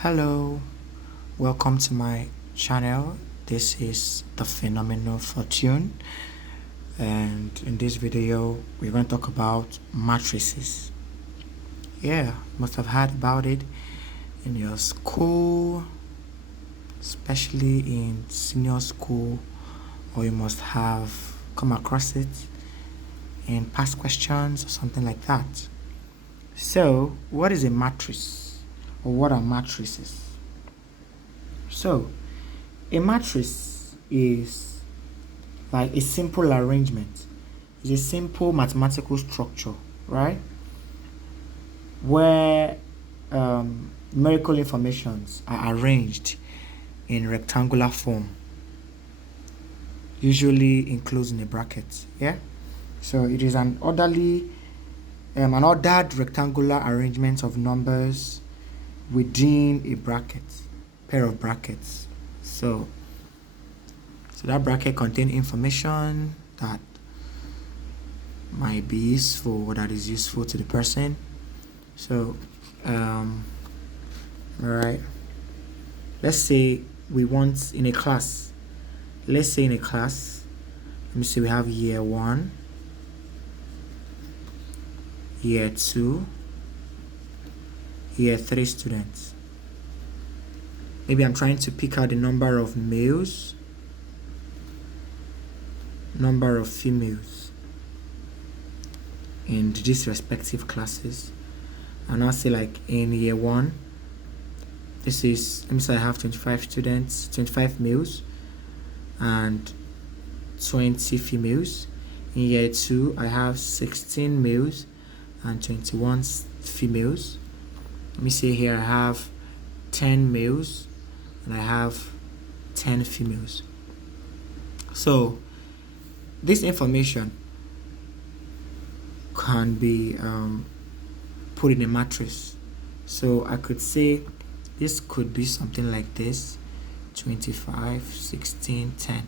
Hello, welcome to my channel. This is the Phenomenal Fortune, and in this video we're going to talk about matrices. Yeah, you must have heard about it in your school, especially in senior school, or you must have come across it in past questions or something like that. So, what is a matrix, or what are matrices? So, a matrix is like a simple arrangement. It's a simple mathematical structure, right? Where numerical informations are arranged in rectangular form, usually enclosed in a bracket. Yeah. So it is an ordered rectangular arrangement of numbers within a bracket, pair of brackets. So that bracket contains information that might be useful or that is useful to the person. So, all right. Let's say we want in a class. Let's say in a class, let me say we have year 1, year 2, year 3 students. Maybe I'm trying to pick out the number of males, number of females in these respective classes. And I'll say like in year 1, this is, let me say I have 25 students, 25 males and 20 females. In year 2, I have 16 males and 21 females. Let me say here I have 10 males and I have 10 females. So this information can be put in a matrix. So I could say this could be something like this: 25, 16, 10,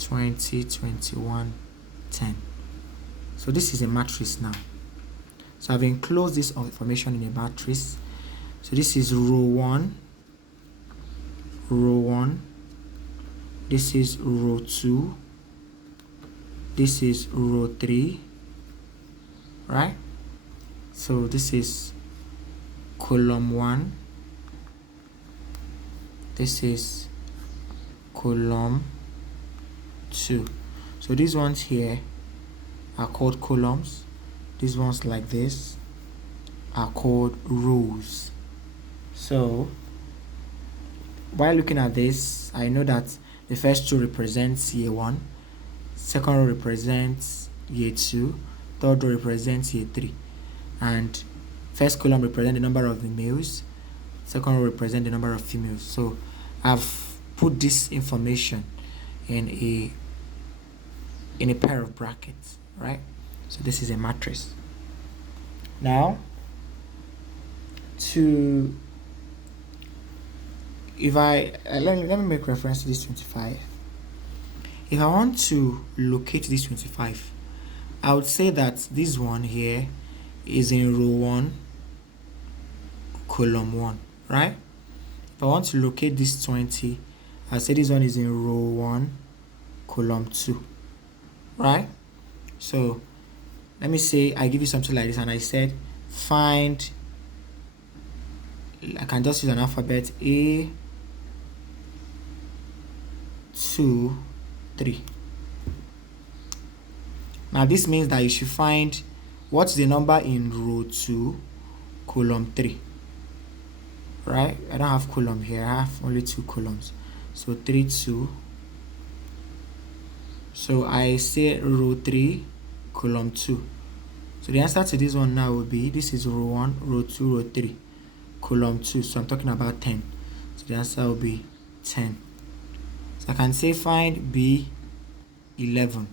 20, 21, 10. So this is a matrix now. So I've enclosed this information in a matrix. So this is row 1, row 1. This is row 2. This is row 3, right? So this is column 1. This is column 2. So these ones here are called columns. These ones like this are called rows. So while looking at this, I know that the first row represents year 1, second row represents year 2, third row represents year 3, and first column represents the number of the males, second row represents the number of females. So I've put this information in a pair of brackets, right? So this is a matrix. Now, let me make reference to this 25. If I want to locate this 25, I would say that this one here is in row 1, column 1, right? If I want to locate this 20, I'll say this one is in row 1, column 2, right? So let me say I give you something like this and I said find, I can just use an alphabet: A, 2, 3. Now this means that you should find what's the number in row 2, column 3, right? I don't have column here, I have only 2 columns. So 3, 2. So I say row 3, column 2. So the answer to this one now will be, this is row 1, row 2, row 3, column 2. So I'm talking about 10. So the answer will be 10. So I can say find B11.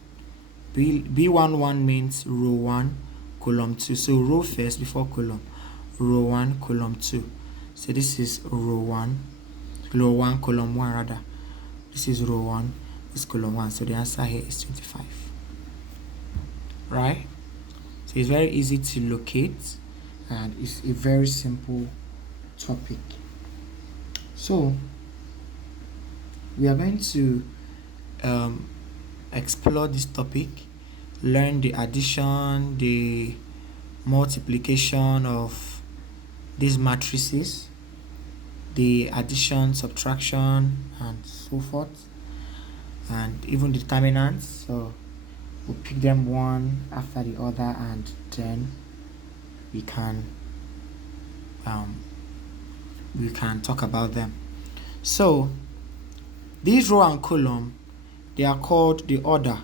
B11 means row 1, column 2. So row first before column. Row 1, column 2. So this is row 1, column 1 rather. This is row 1, this is column 1. So the answer here is 25. Right? So it's very easy to locate and it's a very simple topic. So we are going to explore this topic, learn the addition, the multiplication of these matrices, the addition, subtraction, and so forth, and even determinants. So we'll pick them one after the other, and then we can talk about them. So these row and column, they are called the order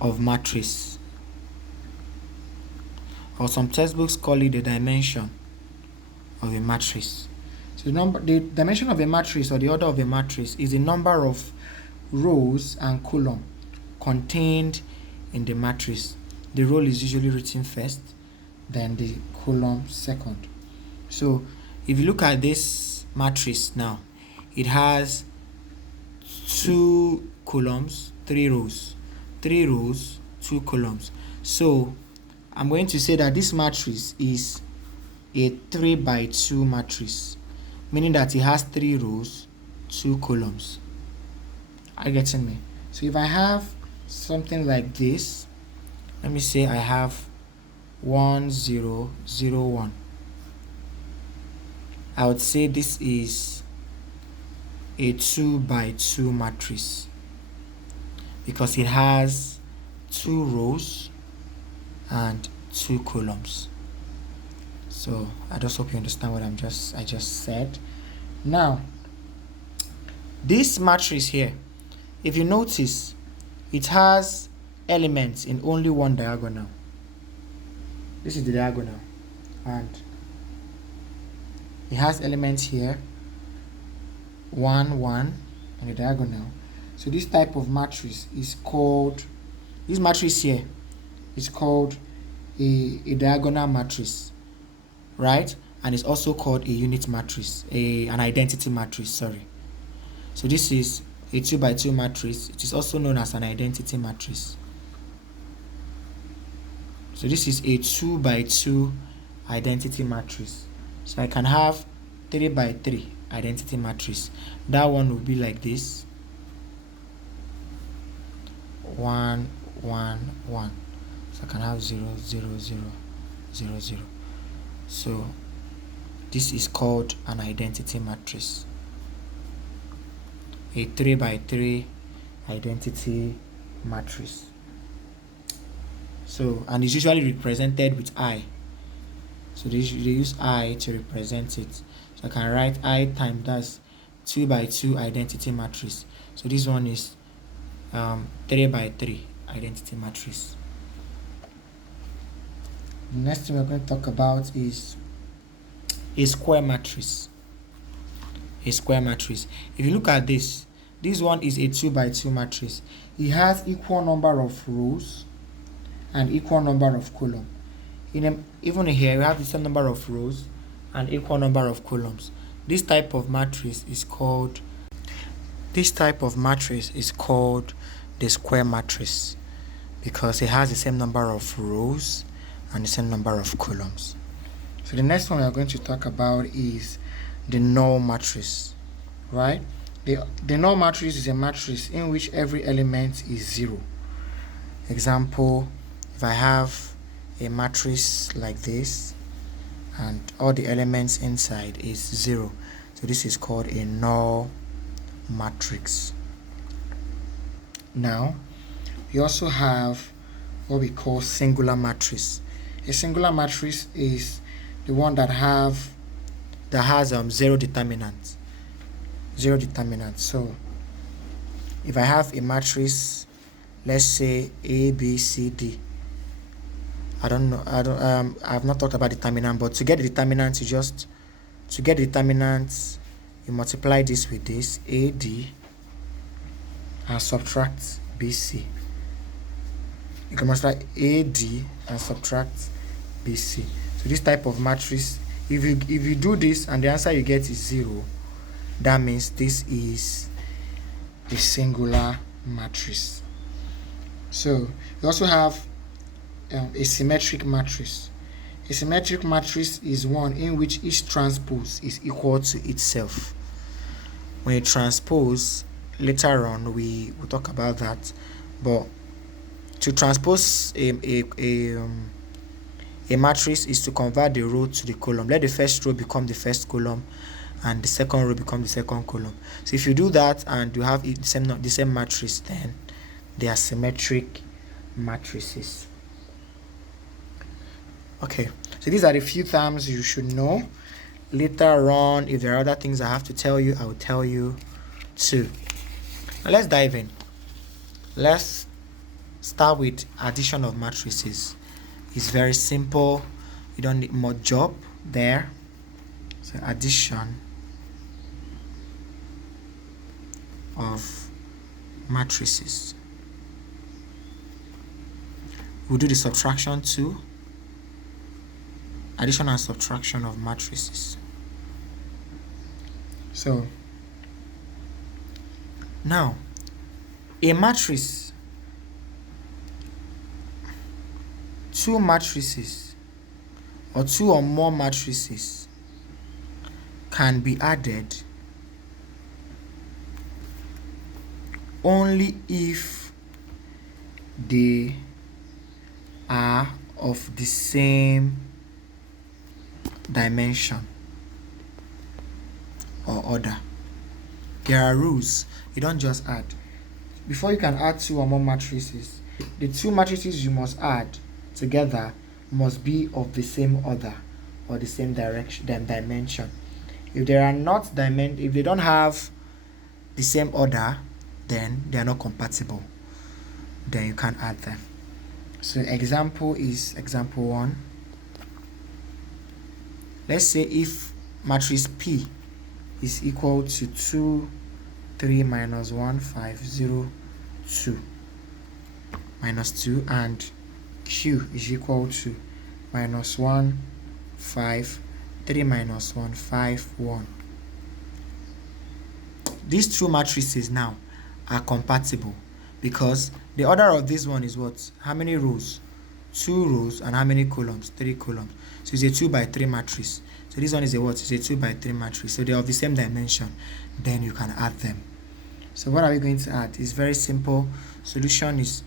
of matrix, or some textbooks call it the dimension of a matrix. So the dimension of a matrix, or the order of a matrix, is the number of rows and column contained in the matrix. The row is usually written first, then the column second. So if you look at this matrix now, it has 2 columns, 3 rows, 3 rows, 2 columns. So I'm going to say that this matrix is a 3 by 2 matrix, meaning that it has 3 rows, 2 columns. Are you getting me? So if I have something like this, let me say I have 1 0 0 1, I would say this is a 2 by 2 matrix because it has 2 rows and 2 columns. So I just hope you understand what I just said. Now, this matrix here, if you notice, it has elements in only one diagonal. This is the diagonal, and it has elements here, 1 1 in the diagonal. So this type of matrix is called, this matrix here is called a diagonal matrix, right? And it's also called a unit matrix, an identity matrix, sorry. So this is a 2 by 2 matrix. It is also known as an identity matrix. So this is a 2 by 2 identity matrix. So I can have 3 by 3 identity matrix. That one will be like this: 1 1 1. So I can have 0 0 0 0 0. So this is called an identity matrix, a 3 by 3 identity matrix. So, and it's usually represented with I. So they use I to represent it. So I can write I times, that's 2 by 2 identity matrix. So this one is 3 by 3 identity matrix. The next thing we're going to talk about is a square matrix. A square matrix. If you look at this one is a 2 by 2 matrix. It has equal number of rows and equal number of columns. Even here we have the same number of rows and equal number of columns. This type of matrix is called the square matrix because it has the same number of rows and the same number of columns. So the next one we are going to talk about is the null matrix, right? The null matrix is a matrix in which every element is 0. Example, if I have a matrix like this and all the elements inside is 0, so this is called a null matrix. Now we also have what we call singular matrix. A singular matrix is the one that has 0 determinants. So if I have a matrix, let's say A B C D, I've not talked about determinant, but to get the determinants, you multiply this with this AD and subtract BC. You can multiply AD and subtract BC. So this type of matrix, if you do this and the answer you get is 0, that means this is a singular matrix. So you also have a symmetric matrix. A symmetric matrix is one in which each transpose is equal to itself. When you transpose, later on we will talk about that, but to transpose a matrix is to convert the row to the column. Let the first row become the first column and the second row become the second column. So if you do that and you have the same matrix, then they are symmetric matrices. Okay, so these are the few terms you should know. Later on, if there are other things I have to tell you, I will tell you too. Now let's dive in. Let's start with addition of matrices. It's very simple. You don't need more job there. So addition of matrices. We'll do the subtraction too. Addition and subtraction of matrices. So now a matrix, two matrices or two or more matrices can be added only if they are of the same dimension or order. There are rules. You don't just add. Before you can add two or more matrices, the two matrices you must add together must be of the same order or the same dimension. If they are not if they don't have the same order, then they are not compatible. Then you can't add them. So example is example 1. Let's say if matrix P is equal to 2, 3, minus 1, 5, 0, 2, minus 2, and Q is equal to minus 1, 5, 3, minus 1, 5, 1. These two matrices now are compatible because the order of this one is what? How many rows? 2 rows. And how many columns? 3 columns. So it's a 2 by 3 matrix. So this one is a what? It's a 2 by 3 matrix. So they are of the same dimension. Then you can add them. So what are we going to add? It's very simple. Solution is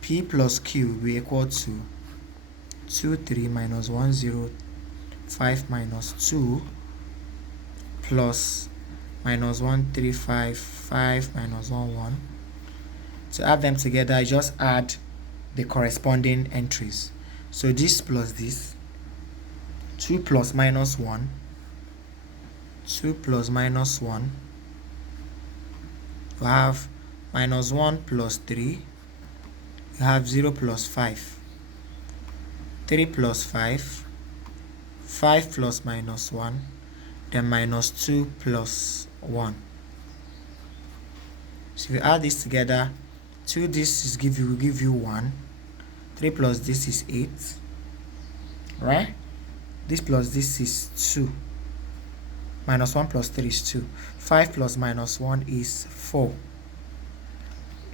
P plus Q will be equal to 2, 3, minus 1, 0, 5, minus 2, plus minus 1, 3, 5, 5, minus 1, 1. To add them together, I just add the corresponding entries. So this plus this, 2 plus minus 1, 2 plus minus 1, you have minus 1 plus 3, you have 0 plus 5, 3 plus 5, 5 plus minus 1, then minus 2 plus 1. So if you add this together, 2 this will give you 1, 3 plus this is 8, right? This plus this is 2, minus 1 plus 3 is 2, 5 plus minus 1 is 4,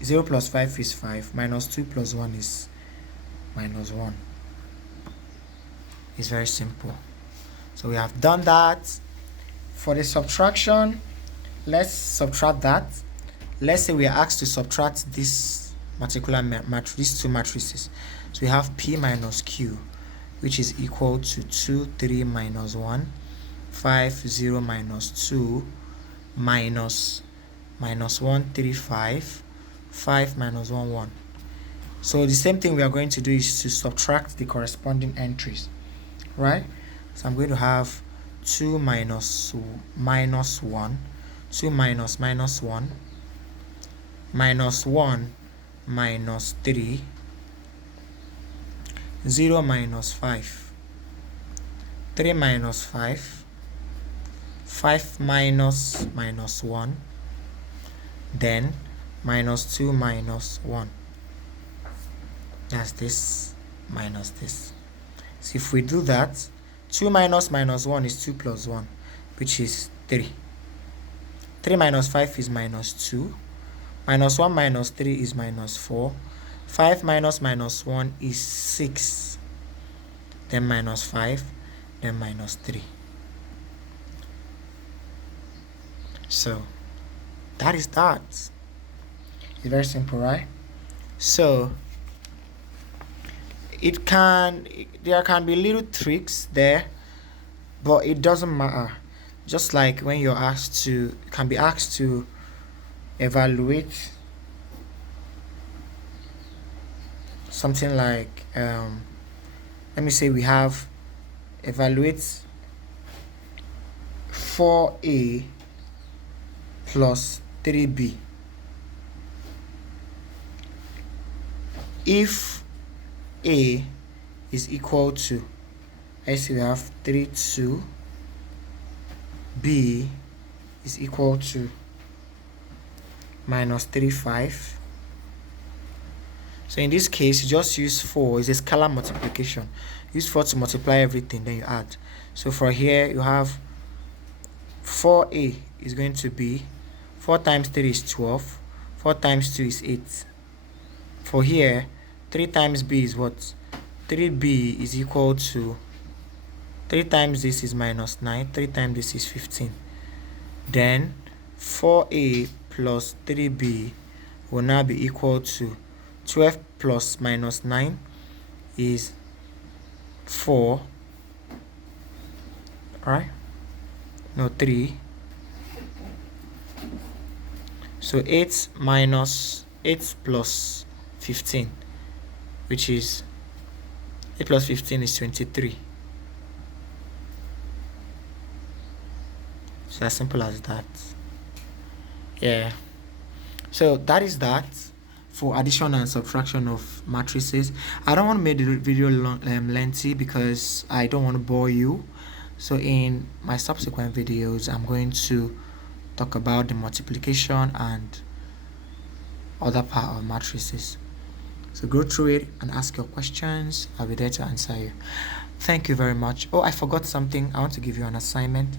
0 plus 5 is 5, minus 2 plus 1 is minus 1. It's very simple. So we have done that. For the subtraction, let's subtract that. Let's say we are asked to subtract this particular these two matrices. So we have P minus Q, which is equal to 2, 3, minus 1, 5, 0, minus 2, minus 1, 3, 5, 5, minus 1, 1. So the same thing we are going to do is to subtract the corresponding entries, right? So I'm going to have 2 minus 1, 2 minus 1, minus 1 minus 3, 0 minus 5, 3 minus 5, 5 minus 1, then minus 2 minus 1. That's this minus this. So if we do that, 2 minus 1 is 2 plus 1, which is 3. 3 minus 5 is minus 2. Minus 1 minus 3 is minus 4. 5 minus 1 is 6. then minus 5, then minus 3. So that is that. It's very simple, right? So there can be little tricks there, but it doesn't matter. Just like when you're can be asked to evaluate something like, let me say we have evaluate 4a plus 3b. If a is equal to, let's say we have 3, 2, b is equal to minus 3, 5. So in this case, you just use 4. It's a scalar multiplication. Use 4 to multiply everything, then you add. So for here, you have 4a is going to be 4 times 3 is 12. 4 times 2 is 8. For here, 3 times b is what? 3b is equal to 3 times this is minus 9. 3 times this is 15. Then 4a plus 3b will now be equal to 12 plus minus 9 is 4. Right? No, 3. So 8 minus 8 plus 15, which is 8 plus 15 is 23. So as simple as that. Yeah. So that is that for addition and subtraction of matrices. I don't want to make the video lengthy because I don't want to bore you. So in my subsequent videos, I'm going to talk about the multiplication and other part of matrices. So go through it and ask your questions. I'll be there to answer you. Thank you very much. Oh, I forgot something. I want to give you an assignment.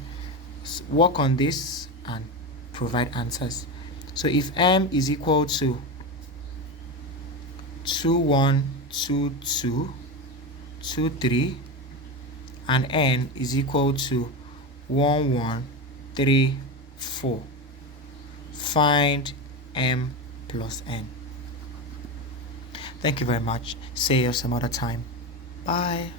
Work on this and provide answers. So if m is equal to 2, 1, 2, 2, 2, 3, and n is equal to 1, 1, 3, 4, find m plus n. Thank you very much. See you some other time. Bye.